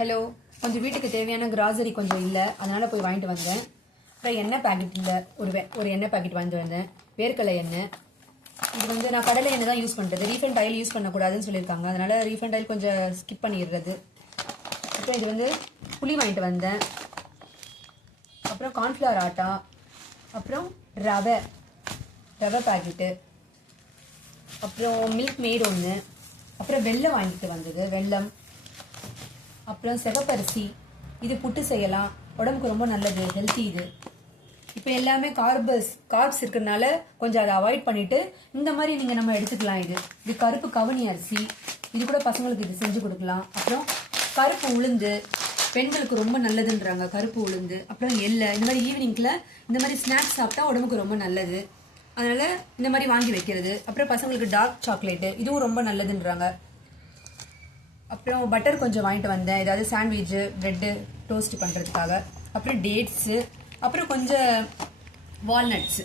Hello, கொஞ்சம் வீட்டுக்கு தேவையான கிராசரி கொஞ்சம் இல்லை, அதனால போய் வாங்கிட்டு வந்தேன். அப்புறம் எண்ணெய் பேக்கெட் இல்லை, ஒரு எண்ணெய் பேக்கெட் வாங்கிட்டு வந்தேன். வேர்க்கடலை எண்ணெய். இது வந்து நான் கடலை எண்ணெய் தான் யூஸ் பண்ணுறது. ரீஃபைண்ட் ஆயில் யூஸ் பண்ணக்கூடாதுன்னு சொல்லியிருக்காங்க, அதனால ரீஃபைண்ட் ஆயில் கொஞ்சம் ஸ்கிப் பண்ணிடுறது. அப்புறம் இது வந்து புளி வாங்கிட்டு வந்தேன். அப்புறம் கார்ன்ஃப்ளவர் ஆட்டா, அப்புறம் ரவை பேக்கெட்டு, அப்புறம் மில்க் மேட் ஒன்று, அப்புறம் வெல்லம் வாங்கிட்டு வந்தது, வெல்லம், அப்புறம் சிவப்பரிசி. இது புட்டு செய்யலாம், உடம்புக்கு ரொம்ப நல்லது, ஹெல்த்தி. இது இப்போ எல்லாமே கார்ப்ஸ் இருக்கிறதுனால கொஞ்சம் அதை அவாய்ட் பண்ணிட்டு இந்த மாதிரி நீங்கள் நம்ம எடுத்துக்கலாம். இது கருப்பு கவுனி அரிசி, இது கூட பசங்களுக்கு இது செஞ்சு கொடுக்கலாம். அப்புறம் கருப்பு உளுந்து, பெண்களுக்கு ரொம்ப நல்லதுன்றாங்க கருப்பு உளுந்து. அப்புறம் எள்ளை, இந்த மாதிரி ஈவினிங்கில் இந்த மாதிரி ஸ்நாக்ஸ் சாப்பிட்டா உடம்புக்கு ரொம்ப நல்லது, அதனால இந்த மாதிரி வாங்கி வைக்கிறது. அப்புறம் பசங்களுக்கு டார்க் சாக்லேட்டு, இதுவும் ரொம்ப நல்லதுன்றாங்க. அப்புறம் பட்டர் கொஞ்சம் வாங்கிட்டு வந்தேன், ஏதாவது சாண்ட்விட்சு பிரெட்டு டோஸ்ட் பண்ணுறதுக்காக. அப்புறம் டேட்ஸு, அப்புறம் கொஞ்சம் வால்நட்ஸு.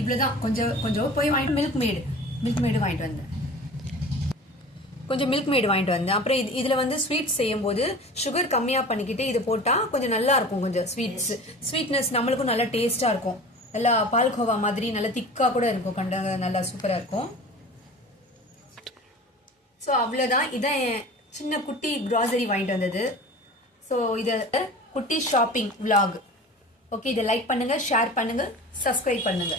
இவ்வளோதான். கொஞ்சம் போய் வாங்கிட்டு மில்க் மேடு வாங்கிட்டு வந்தேன். கொஞ்சம் மில்க் மேடு வாங்கிட்டு வந்தேன். அப்புறம் இதில் வந்து ஸ்வீட்ஸ் செய்யும்போது சுகர் கம்மியாக பண்ணிக்கிட்டு இது போட்டால் கொஞ்சம் நல்லா இருக்கும். கொஞ்சம் ஸ்வீட்னஸ் நம்மளுக்கும் நல்லா டேஸ்ட்டாக இருக்கும். நல்லா பால்கோவா மாதிரி நல்லா திக்காக கூட இருக்கும், நல்லா சூப்பராக இருக்கும். ஸோ அவ்வளோதான். இதான் சின்ன குட்டி கிராசரி வாங்கிட்டு வந்தது. ஸோ இதை குட்டி ஷாப்பிங் விலாக். ஓகே, இதை லைக் பண்ணுங்க, ஷேர் பண்ணுங்க, சப்ஸ்கிரைப் பண்ணுங்க.